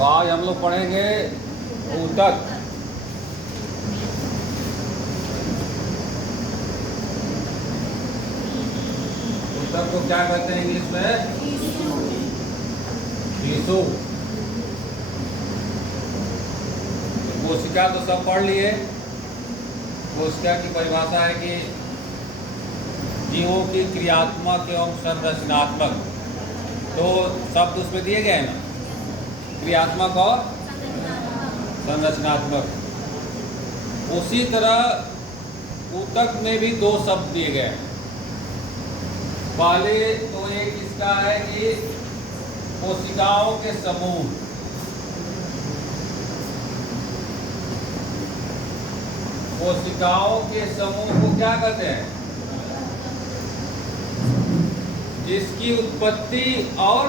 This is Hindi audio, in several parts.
तो आज हम लोग पढ़ेंगे ऊतक। ऊतक को क्या कहते हैं इंग्लिश में? टिश्यू। कोशिका तो सब पढ़ लिए। कोशिका की परिभाषा है कि जीवों की क्रियात्मक एवं संरचनात्मक, तो शब्द उसमें दिए गए हैं ना, क्रियात्मक और संरचनात्मक। उसी तरह ऊतक में भी दो शब्द दिए गए हैं। पहले तो एक इसका है कि कोशिकाओं के समूह। कोशिकाओं के समूह को क्या कहते हैं? जिसकी उत्पत्ति और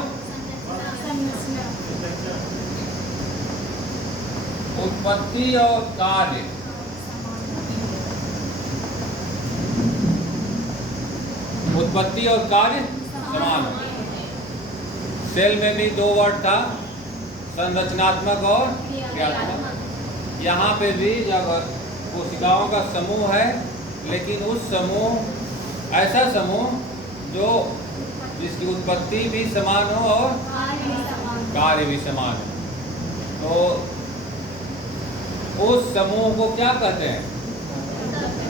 कार्य समान है। सेल में भी दो वर्ड था, संरचनात्मक और क्रियात्मक। यहाँ पे भी जब कोशिकाओं का समूह है, लेकिन उस समूह, ऐसा समूह जो जिसकी उत्पत्ति भी समान हो और कार्य भी समान हो, तो उस समूह को क्या कहते हैं?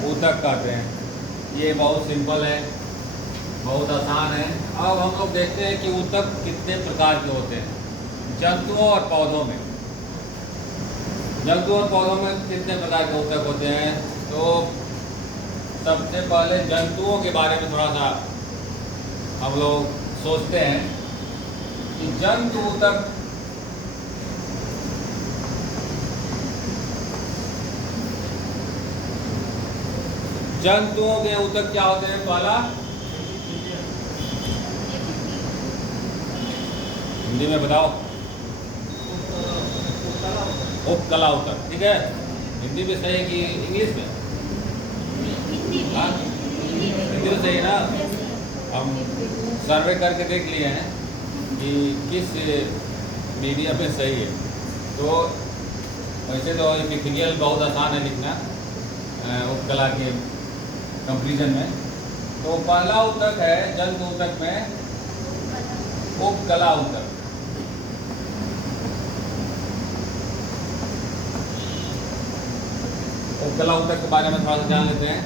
ऊतक कहते हैं। ये बहुत सिंपल है, बहुत आसान है। अब हम लोग देखते हैं कि ऊतक कितने प्रकार के होते हैं जंतुओं और पौधों में। जंतुओं और पौधों में कितने प्रकार के ऊतक होते हैं? तो सबसे पहले जंतुओं के बारे में थोड़ा सा हम लोग सोचते हैं कि जंतु ऊतक जंतुओं के ऊतक क्या होते हैं? पहला, हिंदी में बताओ। उपकला ऊतक, ठीक है। हिंदी में सही है कि इंग्लिश में? हिंदी में सही है ना? हम सर्वे करके देख लिए हैं कि किस मीडिया पे सही है। तो वैसे तो एपिथेलियल बहुत आसान है लिखना उपकला के कंपैरिजन में। तो पहला ऊतक है जंतु ऊतक में उपकला ऊतक। उपकला ऊतक के बारे में थोड़ा सा जान लेते हैं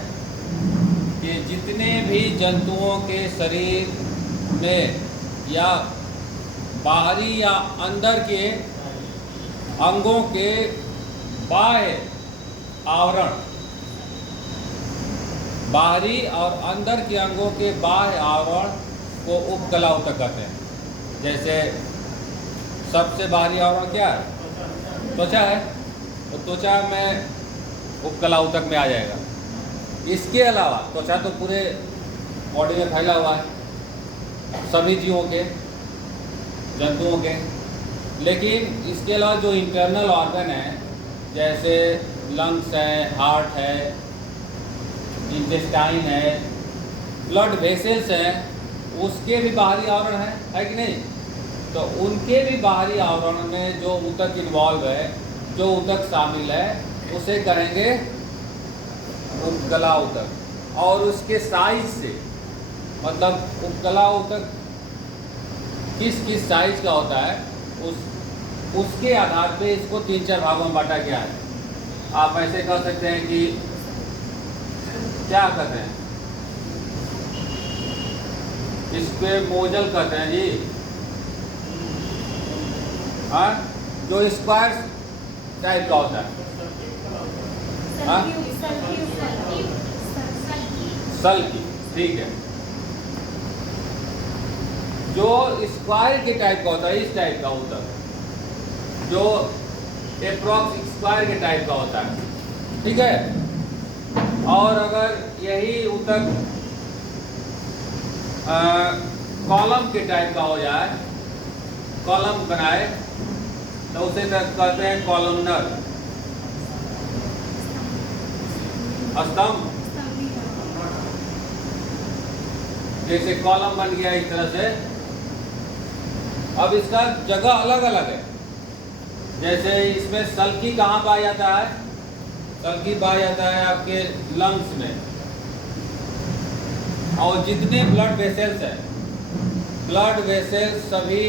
कि जितने भी जंतुओं के शरीर में या बाहरी या अंदर के अंगों के बाह्य आवरण, बाहरी और अंदर के अंगों के बाह्य आवरण को उपकला ऊतक कहते हैं। जैसे सबसे बाहरी आवरण क्या है? त्वचा है, तो त्वचा में उपकला ऊतक में आ जाएगा। इसके अलावा त्वचा तो पूरे बॉडी में फैला हुआ है सभी जीवों के, जंतुओं के, लेकिन इसके अलावा जो इंटरनल ऑर्गन है, जैसे लंग्स है, हार्ट है, इंटेस्टाइन है, ब्लड वेसल्स हैं, उसके भी बाहरी आवरण है कि नहीं? तो उनके भी बाहरी आवरण में जो ऊतक इन्वॉल्व है, जो ऊतक शामिल है, उसे कहेंगे उपकला ऊतक। और उसके साइज से, मतलब उपकला ऊतक किस किस साइज का होता है, उसके आधार पे इसको 3-4 भागों में बांटा गया है। आप ऐसे कह सकते हैं कि क्या कहते हैं इसके? मोजल कहते हैं जी, हाँ, जो स्क्वायर टाइप का होता है। हाँ, सल्की, ठीक है। जो स्क्वायर के टाइप का होता है, इस टाइप का ऊतक, जो एप्रोक्स स्क्वायर के टाइप का होता है, ठीक है। और अगर यही ऊतक कॉलम के टाइप का हो जाए, कॉलम बनाए, तो उसे कहते हैं कॉलमनर, स्तंभ। जैसे कॉलम बन गया इस तरह से। अब इसका जगह अलग अलग है, जैसे इसमें सल्की कहाँ पाया जाता है? सल्की पाया जाता है आपके लंग्स में। और जितने ब्लड वेसल्स हैं, ब्लड वेसल्स सभी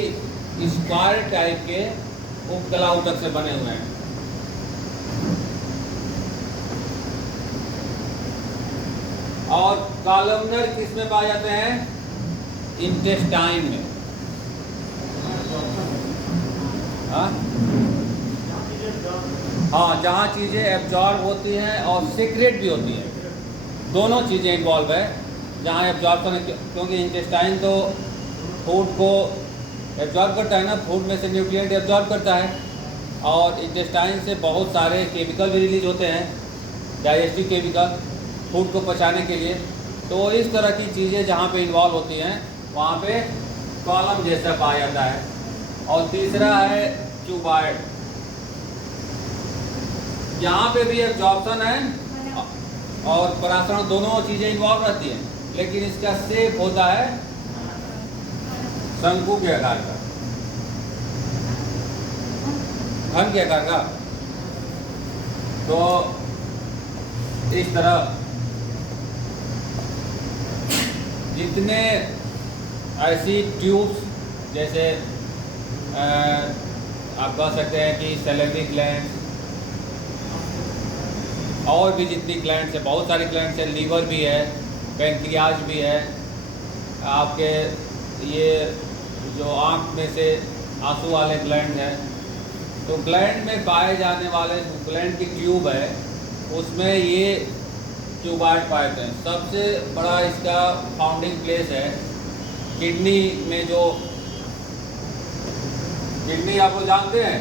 स्क्वायर टाइप के उपकला ऊतक से बने हुए हैं। और कॉलमनर किस में पाए जाते हैं? इंटेस्टाइन में। हाँ, जहाँ चीज़ें एब्जॉर्ब होती हैं और सीक्रेट भी होती हैं, दोनों चीज़ें इन्वॉल्व है। जहाँ एब्जॉर्बन है, क्योंकि इंटेस्टाइन तो फूड को एब्जॉर्ब करता है ना, फूड में से न्यूट्रिएंट एब्जॉर्ब करता है, और इंटेस्टाइन से बहुत सारे केमिकल भी रिलीज होते हैं, डाइजेस्टिव केमिकल, फूड को पचाने के लिए। तो इस तरह की चीज़ें जहाँ पे इन्वॉल्व होती हैं वहाँ पे कॉलम जैसा पाया जाता है। और तीसरा है क्यूबॉइड, यहाँ पे भी एब्जॉर्प्शन है और परासरण, दोनों चीज़ें इन्वॉल्व रहती हैं, लेकिन इसका शेप होता है शंकु के आकार का, घन के आकार का। तो इस तरह जितने ऐसी ट्यूब्स, जैसे आप कह सकते हैं कि सैलिवरी ग्लैंड, और भी जितनी ग्लैंड्स है, बहुत सारी ग्लैंड्स है, लीवर भी है, पैंक्रियाज भी है, आपके ये जो आँख में से आंसू वाले ग्लैंड है। तो ग्लैंड में पाए जाने वाले ग्लैंड की ट्यूब है, उसमें ये क्यूबॉइड पाए जाते हैं। सबसे बड़ा इसका फाउंडिंग प्लेस है किडनी में। जो किडनी आप लोग जानते हैं,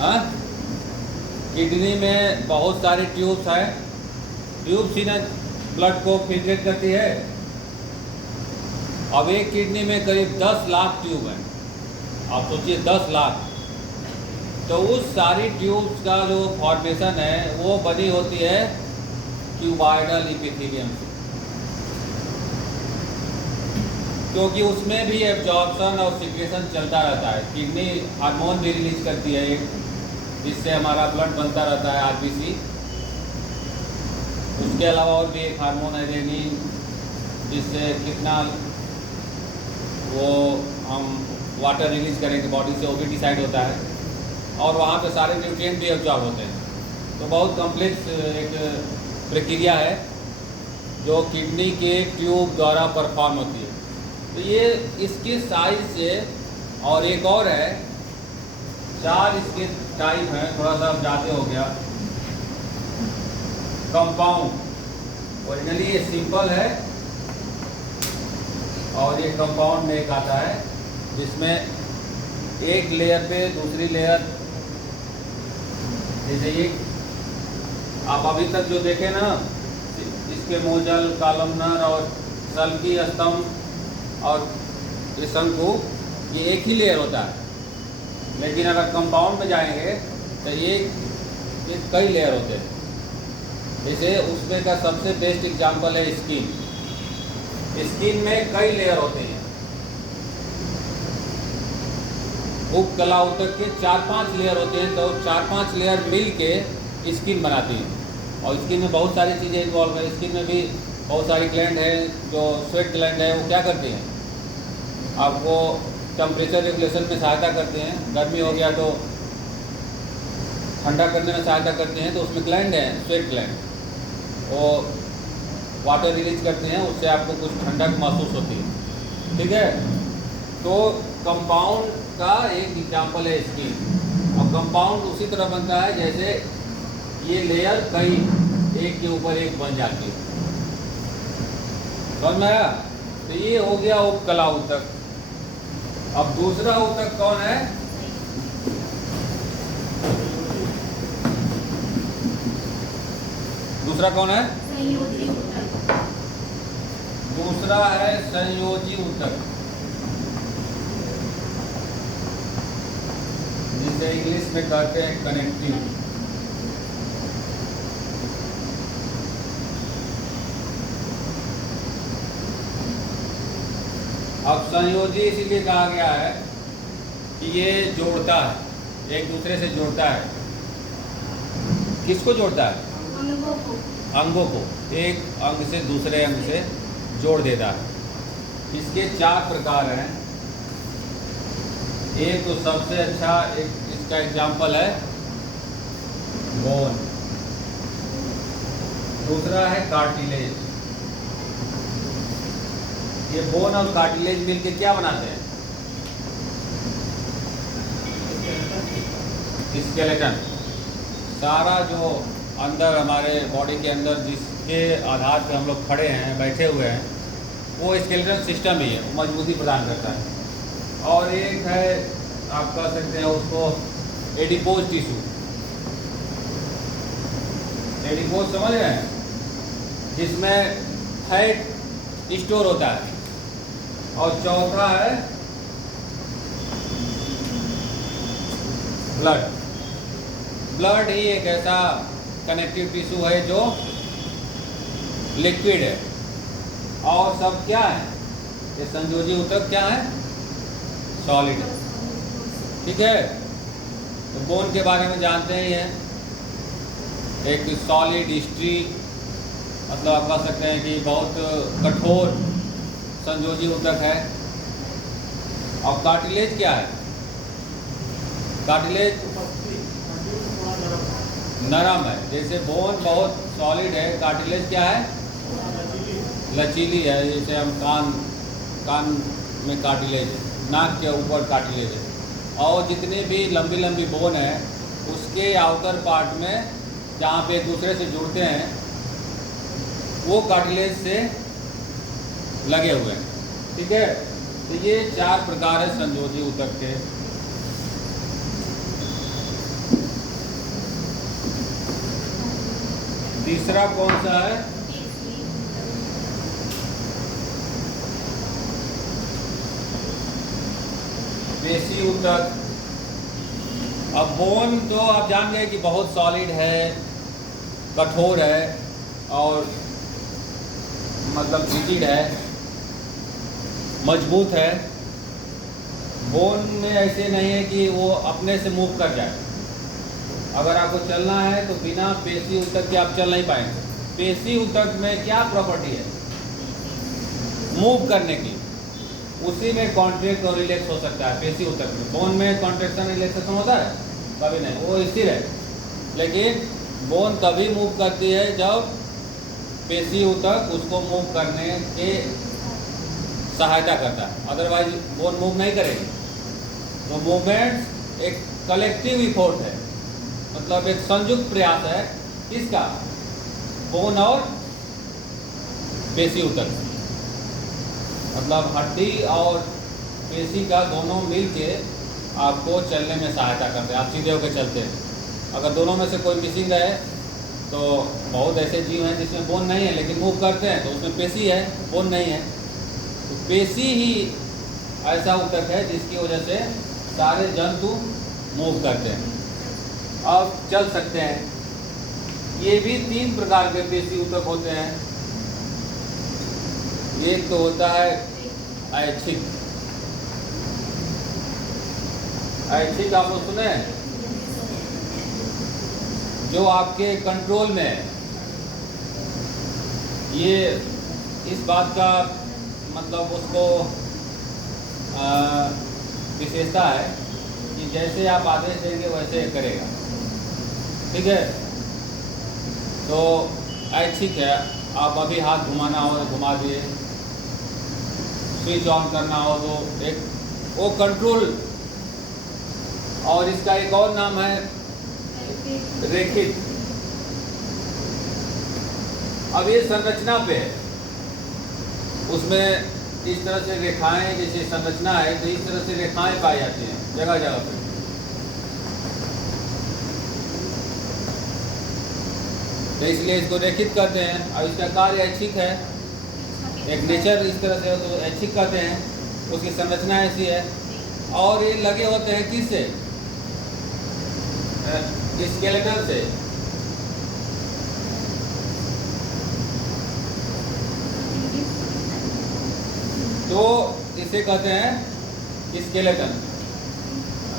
हाँ, किडनी में बहुत सारी ट्यूब्स हैं। ट्यूब्स ही ना ब्लड को फिल्ट्रेट करती है। अब एक किडनी में करीब 10 लाख ट्यूब हैं, आप सोचिए 10 लाख। तो उस सारी ट्यूब्स का जो फॉर्मेशन है वो बनी होती है क्यूबॉइडल इपिथेलियम से, क्योंकि उसमें भी एब्जॉर्प्शन और सिक्रेशन चलता रहता है। किडनी हार्मोन भी रिलीज करती है एक, जिससे हमारा ब्लड बनता रहता है, आरबीसी। उसके अलावा और भी एक हार्मोन है रेनिन, जिससे कितना वो हम वाटर रिलीज करेंगे बॉडी से, वो भी डिसाइड होता है। और वहाँ पे सारे न्यूट्रिएंट भी एब्जॉर्ब होते हैं। तो बहुत कॉम्प्लेक्स एक प्रक्रिया है जो किडनी के ट्यूब द्वारा परफॉर्म होती है। तो ये इसकी साइज से, और एक और है, 4 इसके टाइप हैं, थोड़ा सा ज़्यादा हो गया। कंपाउंड, ओरिजिनली ये सिंपल है, और ये कंपाउंड में एक आता है जिसमें एक लेयर पे दूसरी लेयर, जैसे ये आप अभी तक जो देखे ना, इसके मोजल, कॉलमनर और सल्की स्तंभ और शंकु, ये एक ही लेयर होता है। लेकिन अगर कंपाउंड में जाएंगे तो ये कई लेयर होते हैं। जैसे उसमें का सबसे बेस्ट एग्जांपल है स्किन। स्किन में कई लेयर होते हैं। उपकला ऊतक के 4-5 लेयर होते हैं, तो 4-5 लेयर मिल के स्किन बनाती हैं। और स्किन में बहुत सारी चीज़ें इन्वॉल्व है। स्किन में भी बहुत सारी ग्लैंड है, जो स्वेट ग्लैंड है, वो क्या करती हैं, आपको टेम्परेचर रेगुलेशन में सहायता करते हैं। गर्मी हो गया तो ठंडा करने में सहायता करते हैं। तो उसमें ग्लैंड है, स्वेट ग्लैंड, वो वाटर रिलीज करते हैं, उससे आपको कुछ ठंडक महसूस होती है। ठीक है, तो कंपाउंड का एक एग्जाम्पल है स्किन। और कंपाउंड उसी तरह बनता है जैसे ये लेयर कई एक के ऊपर एक बन जाती है। समझ में आया? तो ये हो गया उपकला ऊतक। अब दूसरा ऊतक कौन है? दूसरा कौन है? संयोजी ऊतक। दूसरा है संयोजी ऊतक, जिसे इंग्लिश में कहते हैं कनेक्टिव। अब संयोजी इसीलिए कहा गया है कि ये जोड़ता है। एक दूसरे से जोड़ता है। किसको जोड़ता है? अंगों को। अंगों को एक अंग से दूसरे अंग से जोड़ देता है। इसके 4 प्रकार हैं। एक तो सबसे अच्छा इसका एग्जाम्पल है बोन, दूसरा है कार्टिलेज। ये बोन और कार्टिलेज मिलके क्या बनाते हैं? स्केलेटन। सारा जो अंदर हमारे बॉडी के अंदर जिसके आधार पे हम लोग खड़े हैं, बैठे हुए हैं, वो स्केलेटन सिस्टम ही है, मजबूती प्रदान करता है। और एक है, आप कह सकते हैं उसको एडिपोज टिश्यू। एडिपोज समझ रहे हैं? जिसमें फैट स्टोर होता है। और चौथा है ब्लड। ब्लड ही एक ऐसा कनेक्टिव टिश्यू है जो लिक्विड है। और सब क्या है? ये संयोजी ऊतक क्या है? सॉलिड है। ठीक है, तो बोन के बारे में जानते ही हैं। एक सॉलिड हिस्ट्री, मतलब आप कह सकते हैं कि बहुत कठोर संयोजी ऊतक है। और कार्टिलेज क्या है? कार्टिलेज नरम है। जैसे बोन बहुत सॉलिड है, कार्टिलेज क्या है? लचीली है। जैसे हम कान में कार्टिलेज है, नाक के ऊपर कार्टिलेज है। और जितनी भी लंबी लंबी बोन है, उसके आउटर पार्ट में जहाँ पे एक दूसरे से जुड़ते हैं, वो कार्टिलेज से लगे हुए हैं। ठीक है, तो ये 4 प्रकार है संयोजी ऊतक के। तीसरा कौन सा है? पेशी ऊतक। अब बोन तो आप जान गए कि बहुत सॉलिड है, कठोर है और मतलब रिजिड है, मजबूत है। बोन में ऐसे नहीं है कि वो अपने से मूव कर जाए। अगर आपको चलना है तो बिना पेशी ऊतक के आप चल नहीं पाएंगे। पेशी ऊतक में क्या प्रॉपर्टी है? मूव करने की। उसी में कॉन्ट्रैक्ट और रिलैक्स हो सकता है पेशी ऊतक में। बोन में कॉन्ट्रैक्शन रिलैक्सेशन होता है? कभी नहीं, वो स्थिर है। लेकिन बोन तभी मूव करती है जब पेशी ऊतक उसको मूव करने के सहायता करता है, अदरवाइज बोन मूव नहीं करेगी। तो मूवमेंट एक कलेक्टिव इफोर्ट है, मतलब एक संयुक्त प्रयास है। किसका? बोन और पेशी ऊतक। मतलब हड्डी और पेशी का दोनों मिल के आपको चलने में सहायता करते हैं। आप सीधे होकर चलते हैं। अगर दोनों में से कोई मिसिंग रहे तो बहुत ऐसे जीव हैं जिसमें बोन नहीं है लेकिन मूव करते हैं, तो उसमें पेशी है, बोन नहीं है। तो पेशी ही ऐसा ऊतक है जिसकी वजह से सारे जंतु मूव करते हैं, अब चल सकते हैं। ये भी 3 प्रकार के पेशी ऊतक होते हैं। एक तो होता है ऐच्छिक। ऐच्छिक आप लोग सुने? जो आपके कंट्रोल में है। ये इस बात का मतलब उसको विशेषता है कि जैसे आप आदेश देंगे वैसे करेगा। ठीक है, तो ऐच्छिक है। आप अभी हाथ घुमाना हो तो घुमा दिए, स्विच ऑन करना हो तो एक वो कंट्रोल। और इसका एक और नाम है रेखित। अब ये संरचना पे है, उसमें इस तरह से रेखाएं, जैसे संरचना है तो इस तरह से रेखाएं पाई जाती हैं जगह जगह पे। तो इसलिए इसको रेखित कहते हैं। और इसका कार्य ऐच्छिक है। एक नेचर इस तरह से हो तो ऐच्छिक कहते हैं, उसकी संरचना ऐसी है। और ये लगे होते हैं किससे? स्केलेटन से। तो इसे कहते हैं स्केलेटन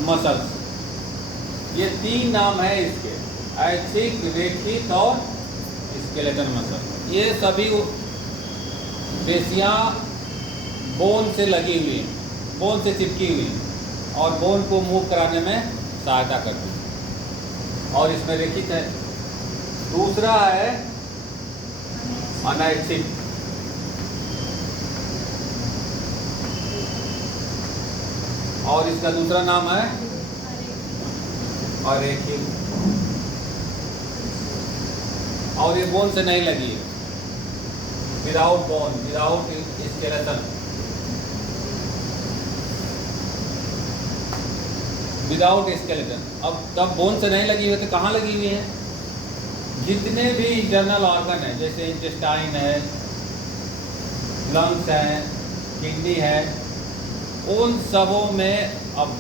मसल्स। ये 3 नाम है इसके, ऐच्छिक, रेखित और स्केलेटल मसल। ये सभी पेशियाँ बोन से लगी हुई हैं, बोन से चिपकी हुई हैं और बोन को मूव कराने में सहायता करती है और इसमें रेखित है। दूसरा है अनैच्छिक, और इसका दूसरा नाम है अरेखिक, और ये बोन से नहीं लगी है, without bone, without skeleton, without skeleton. अब तब बोन से नहीं लगी हुई तो कहाँ लगी हुई है? जितने भी इंटरनल ऑर्गन है, जैसे इंटेस्टाइन है, लंग्स है, किडनी है, उन सबों में, अब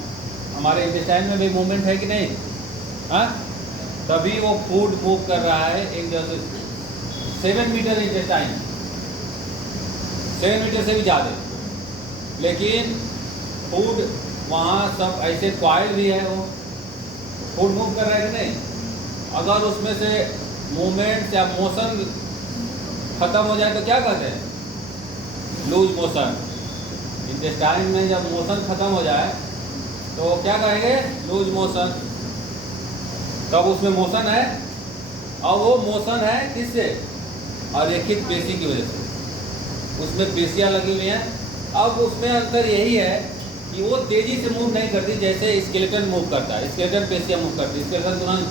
हमारे इंटेस्टाइन में भी मूवमेंट है कि नहीं? हाँ, तभी वो फूड मूव कर रहा है एक जगह से। 7 मीटर इंटेस्टाइन, 7 मीटर से भी ज़्यादा, लेकिन फूड वहाँ सब ऐसे कॉइल भी है, वो फूड मूव कर रहा है कि नहीं? अगर उसमें से मूवमेंट या मोशन खत्म हो जाए तो क्या कहते हैं? Loose motion. इंटेस्टाइन में जब मोशन खत्म हो जाए तो क्या कहेंगे? Loose motion. तब उसमें मोशन है, और वो मोशन है किससे? अरेखित पेशी की वजह से। उसमें पेशियाँ लगी हुई हैं। अब उसमें अंतर यही है कि वो तेज़ी से मूव नहीं करती जैसे स्केलेटन मूव करता है। स्केलेटन पेशियाँ मूव करती है, स्केलेटन तुरंत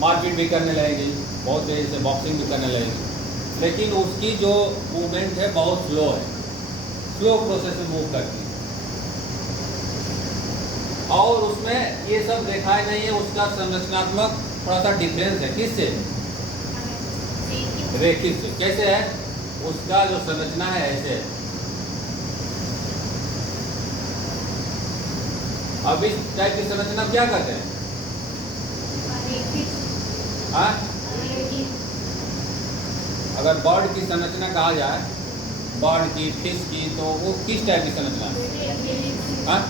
मारपीट भी करने लगेगी, बहुत तेज़ी से बॉक्सिंग भी करने लगेगी, लेकिन उसकी जो मूवमेंट है बहुत स्लो है, स्लो प्रोसेस में मूव करती है। और उसमें ये सब देखा ही नहीं है, उसका संरचनात्मक थोड़ा सा डिफरेंस है। किससे? रेखित से। कैसे है? उसका जो संरचना है ऐसे है। अब इस टाइप की संरचना क्या कहते हैं? हाँ? अगर बर्ड की संरचना कहा जाए, बर्ड की, फिश की, तो वो किस टाइप की संरचना है? हाँ?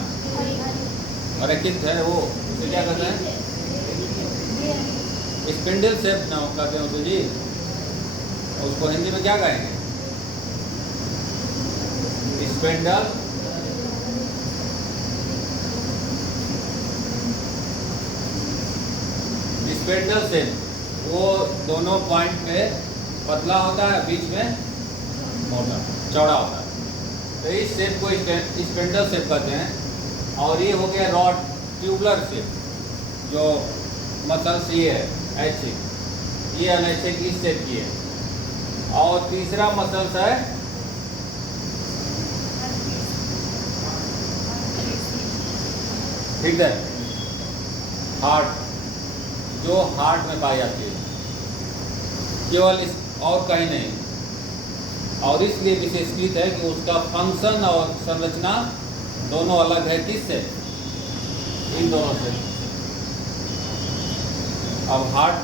रेखित है वो, उसे क्या कहते हैं? स्पिंडल शेप ना कहते हैं तो जी, उसको हिंदी में क्या कहेंगे? Spindle spindle shape. वो दोनों पॉइंट पे पतला होता है, बीच में मोटा चौड़ा होता है, तो इस शेप को स्पिंडल शेप कहते हैं। और ये हो गया रॉड ट्यूबुलर शेप, जो मसल्स ये है ऐच्छिक, ये अनैच्छिक इस शेप की है। और तीसरा मसल्स है ठीक है, हार्ट, जो हार्ट में पाई जाती है, केवल इस और कहीं नहीं। और इसलिए विशेषकृत है कि उसका फंक्शन और संरचना दोनों अलग है। किससे? इन दोनों से। अब हार्ट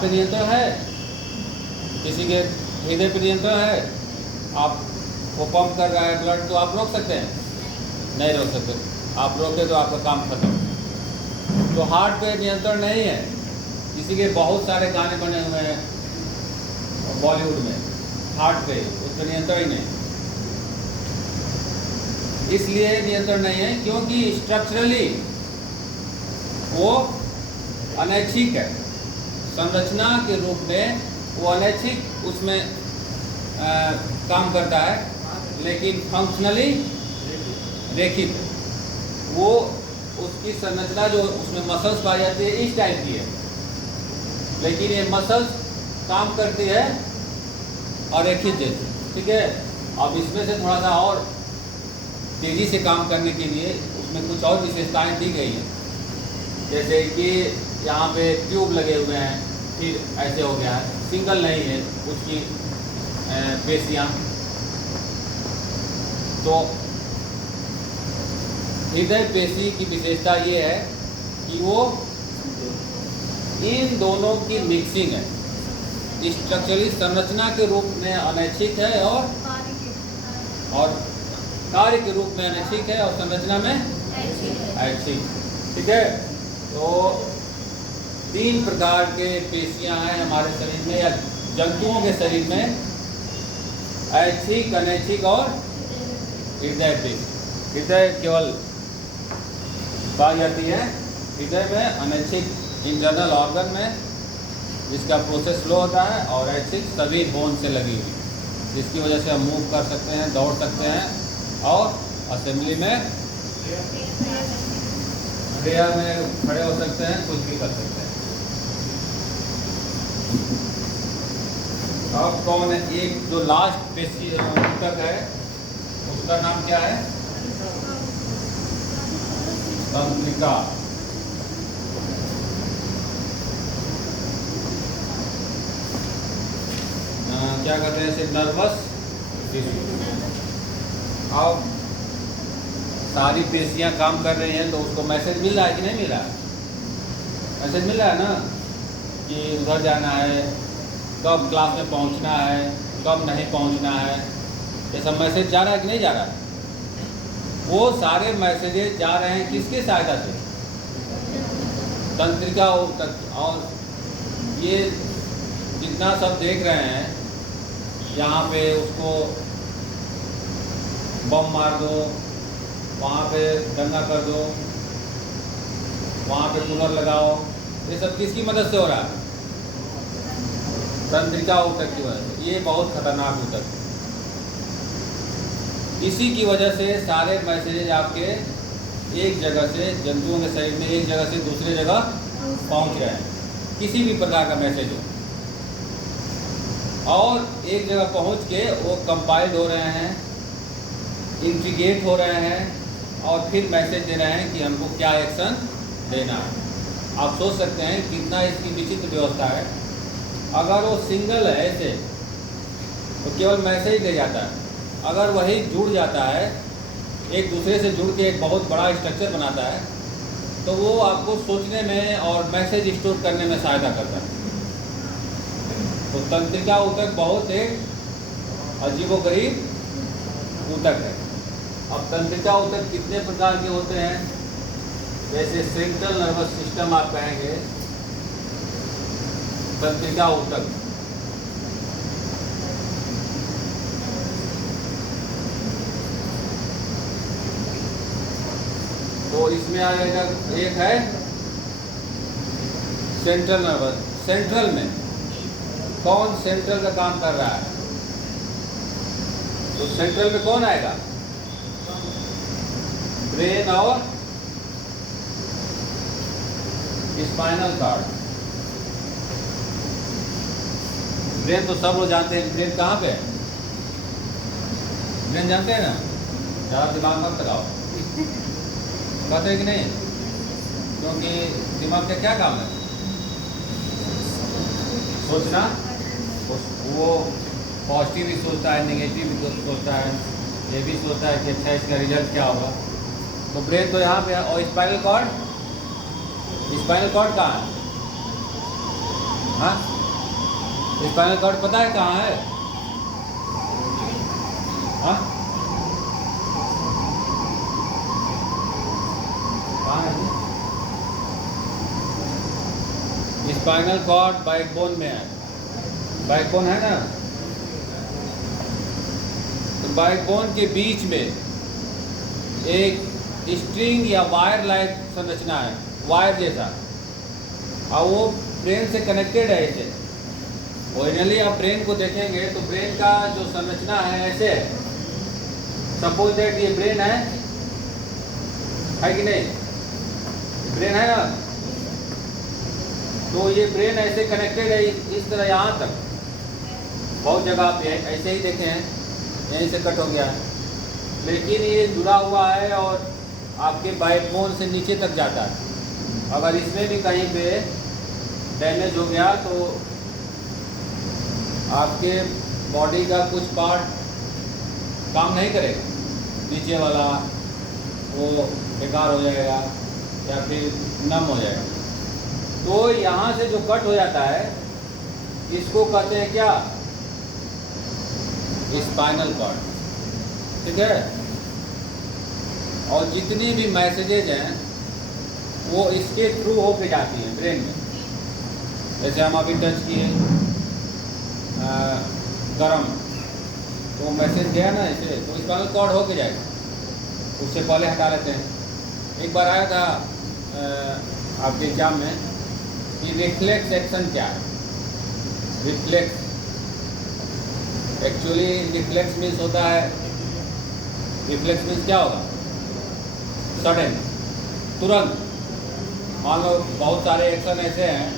पे नियंत्रण है, किसी के हृदय पे नियंत्रण है, आप वो पंप कर रहा है ब्लड, तो आप रोक सकते हैं? नहीं रोक सकते। आप रोके तो आपका काम खत्म। तो हार्ट पे नियंत्रण नहीं है। किसी के बहुत सारे गाने बने हुए हैं बॉलीवुड में, हार्ट पे उस पर नियंत्रण ही नहीं। इसलिए नियंत्रण नहीं है क्योंकि स्ट्रक्चरली वो अनैच्छिक है। संरचना के रूप में वो अनैच्छिक उसमें काम करता है, लेकिन फंक्शनली रेखित। वो उसकी संरचना जो उसमें मसल्स पाई जाती है इस टाइप की है, लेकिन ये मसल्स काम करती है अरेखित जैसे। ठीक है। अब इसमें से थोड़ा सा और तेज़ी से काम करने के लिए उसमें कुछ और विशेषताएं दी गई हैं, जैसे कि यहाँ पे ट्यूब लगे हुए हैं, फिर ऐसे हो गया है, सिंगल नहीं है उसकी पेशियाँ। तो हृदय पेशी की विशेषता ये है कि वो इन दोनों की मिक्सिंग है। स्ट्रक्चरली संरचना के रूप में अनैच्छिक है और कार्य के रूप में अनैच्छिक है और संरचना में ऐच्छिक। ठीक है। तो 3 प्रकार के पेशियां हैं हमारे शरीर में या जंतुओं के शरीर में, ऐच्छिक, अनैच्छिक और हृदय पेशी। हृदय केवल पाई जाती है हृदय में, अनैच्छिक इंटरनल ऑर्गन में जिसका प्रोसेस स्लो होता है, और ऐच्छिक सभी बोन से लगी हुई, जिसकी वजह से हम मूव कर सकते हैं, दौड़ सकते हैं और असेंबली में प्रेयर में खड़े हो सकते हैं, कुछ भी कर सकते हैं। अब कौन है? एक जो लास्ट पेशी ऊतक है उसका नाम क्या है? तंत्रिका। क्या कहते हैं इसे? Nervous tissue. अब सारी पेशियां काम कर रही हैं तो उसको मैसेज मिल रहा है कि नहीं मिल रहा? मैसेज मिल रहा है ना कि उधर जाना है, कब क्लास में पहुंचना है, कब नहीं पहुंचना है, ये सब मैसेज जा रहा है कि नहीं जा रहा है? वो सारे मैसेजेस जा रहे हैं किसके सहायता से? तंत्रिका तक। और ये जितना सब देख रहे हैं यहाँ पे, उसको बम मार दो, वहाँ पे दंगा कर दो, वहाँ पे कूलर लगाओ, ये सब किसकी मदद से हो रहा है? तंत्रिका ऊतक की वजह से। ये बहुत खतरनाक ऊतक है। इसी की वजह से सारे मैसेजेज आपके एक जगह से, जंतुओं के शरीर में एक जगह से दूसरे जगह पहुंच रहे हैं, किसी भी प्रकार का मैसेज हो, और एक जगह पहुंच के वो कंपाइल्ड हो रहे हैं, इंटीग्रेट हो रहे हैं, और फिर मैसेज दे रहे हैं कि हमको क्या एक्शन लेना है। आप सोच सकते हैं कितना इसकी विचित्र व्यवस्था है। अगर वो सिंगल है ऐसे तो केवल मैसेज दे जाता है, अगर वही जुड़ जाता है, एक दूसरे से जुड़ के एक बहुत बड़ा स्ट्रक्चर बनाता है, तो वो आपको सोचने में और मैसेज स्टोर करने में सहायता करता है। तो तंत्रिका ऊतक बहुत एक अजीबोगरीब ऊतक है। अब तंत्रिका ऊतक कितने प्रकार के होते हैं? जैसे सेंट्रल नर्वस सिस्टम आप कहेंगे, तंत्रिका ऊतक। तो इसमें आएगा, एक है सेंट्रल नर्वस। सेंट्रल में कौन सेंट्रल का काम कर रहा है? तो सेंट्रल में कौन आएगा? ब्रेन और स्पाइनल कॉर्ड। ब्रेन तो सब लोग जानते हैं, ब्रेन कहाँ पे है? ब्रेन जानते हैं ना? ज़्यादा दिमाग मत लगाओ, कहते हैं कि नहीं? क्योंकि दिमाग का क्या काम है? सोचना। वो पॉजिटिव भी सोचता है, नेगेटिव भी सोचता है, ये भी सोचता है कि अच्छा इसका रिजल्ट क्या होगा। तो ब्रेन तो यहाँ पे है। और स्पाइनल कॉर्ड, स्पाइनल कॉर्ड कहाँ है? हाँ, स्पाइनल कॉर्ड पता है कहाँ है? हाँ, कहाँ है? स्पाइनल कॉर्ड बैकबोन में है। बैकबोन है ना, तो बैकबोन के बीच में एक स्ट्रिंग या वायर लाइक संरचना है, वायर जैसा, और वो ब्रेन से कनेक्टेड है ऐसे। ओरिजिनली आप ब्रेन को देखेंगे तो ब्रेन का जो संरचना है ऐसे है। सपोज दैट ये ब्रेन है कि नहीं? ब्रेन है ना, तो ये ब्रेन ऐसे कनेक्टेड है इस तरह यहाँ तक। बहुत जगह आप ऐसे ही देखे हैं, यहीं से कट हो गया है, लेकिन ये जुड़ा हुआ है और आपके बैकबोन से नीचे तक जाता है। अगर इसमें भी कहीं पे डैमेज हो गया तो आपके बॉडी का कुछ पार्ट काम नहीं करेगा, नीचे वाला वो बेकार हो जाएगा या फिर नम हो जाएगा। तो यहाँ से जो कट हो जाता है इसको कहते हैं क्या? Spinal cord. ठीक है। और जितनी भी मैसेजेज हैं वो इसके थ्रू होके जाती है ब्रेन में। जैसे हम अभी टच किए गरम, तो मैसेज गया ना इसे, तो स्पाइनल कॉर्ड होके जाएगा, उससे पहले हटा लेते हैं। एक बार आया था आपके एग्जाम में कि रिफ्लेक्स एक्शन क्या है। रिफ्लेक्स एक्चुअली रिफ्लेक्स मीन्स होता है, रिफ्लेक्स मीन्स क्या होगा? सडन, तुरंत। मान लो बहुत सारे एक्शन ऐसे हैं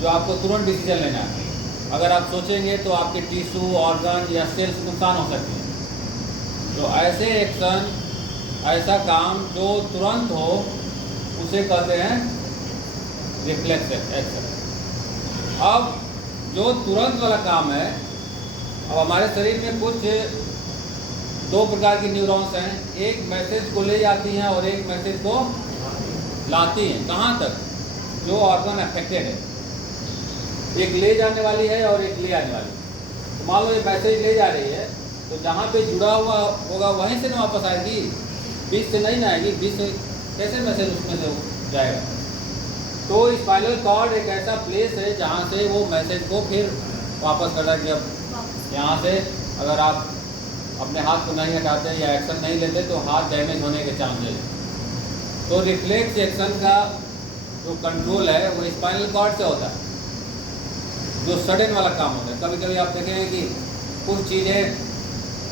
जो आपको तुरंत डिसीजन लेना है। अगर आप सोचेंगे तो आपके टिश्यू, ऑर्गन या सेल्स नुकसान हो सकते हैं। तो ऐसे एक्शन, ऐसा काम जो तुरंत हो, उसे कहते हैं रिफ्लेक्स एक्शन। अब जो तुरंत वाला काम है, अब हमारे शरीर में कुछ दो प्रकार की न्यूरॉन्स हैं, एक मैसेज को ले जाती हैं और एक मैसेज को लाती हैं। कहाँ तक? जो ऑर्गन अफेक्टेड है। एक ले जाने वाली है और एक ले आने वाली है। तो मान लो ये मैसेज ले जा रही है, तो जहाँ पे जुड़ा हुआ होगा वहीं से ना वापस आएगी, बीच से नहीं ना आएगी। बीच से कैसे मैसेज उसमें से जाएगा? तो स्पाइनल कॉर्ड एक ऐसा प्लेस है जहाँ से वो मैसेज को फिर वापस करता है कि अब यहाँ से अगर आप अपने हाथ को नहीं हटाते या एक्शन नहीं लेते तो हाथ डैमेज होने के चांसेस। तो रिफ्लेक्स एक्शन का जो कंट्रोल है वो स्पाइनल कॉर्ड से होता है, जो सडन वाला काम होता है। कभी कभी आप देखेंगे कि कुछ चीज़ें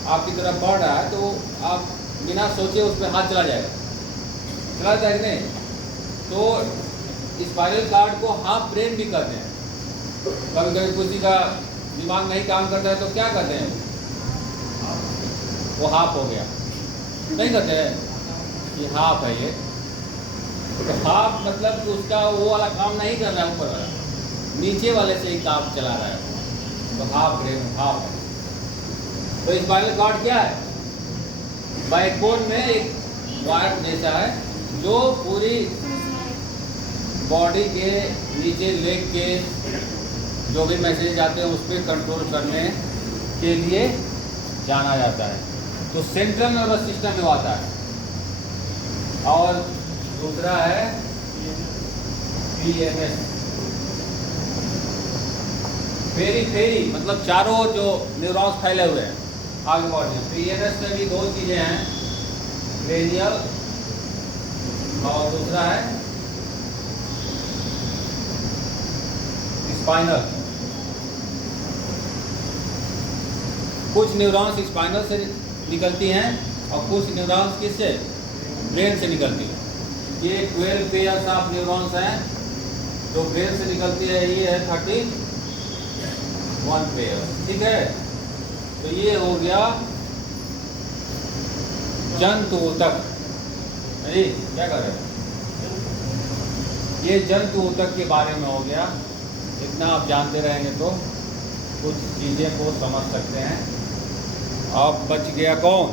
आपकी तरफ बढ़ रहा है तो आप बिना सोचे उस पर हाथ चला जाएगा, चला जाएगा नहीं। तो स्पाइनल कॉर्ड को हाफ ब्रेन भी कहते हैं। कभी कभी किसी का दिमाग नहीं काम करता है तो क्या कहते हैं? वो हाफ हो गया, नहीं कहते हैं कि हाफ है ये। तो हाफ मतलब कि उसका वो वाला काम नहीं कर रहा है, ऊपर वाला, नीचे वाले से ही काम चला रहा है। तो हाफ ब्रेन, हाफ है। तो स्पाइनल कॉर्ड क्या है? बैकबोन में एक वायर जैसा है जो पूरी बॉडी के नीचे, लेग के जो भी मैसेज आते हैं उस पर कंट्रोल करने के लिए जाना जाता है। तो सेंट्रल नर्वस सिस्टम में आता है। और दूसरा है पीएमएस, पेरीफेरी, मतलब चारों जो न्यूरॉन्स फैले हुए हैं आगे बॉडी में। पीएमएस में भी दो चीज़ें हैं, क्रेनियल और दूसरा है स्पाइनल। कुछ न्यूरॉन्स स्पाइनल से निकलती हैं और कुछ न्यूरॉन्स किससे? ब्रेन से निकलती है। ये 12 पेयर्स ऑफ न्यूरॉन्स हैं जो ब्रेन से निकलती है। ये है 31 पेयर, ठीक है। तो ये हो गया जंतु ऊतक। अरे क्या कर रहे हैं? ये जंतु ऊतक के बारे में हो गया। इतना आप जानते रहेंगे तो कुछ चीज़ें को समझ सकते हैं। अब बच गया कौन?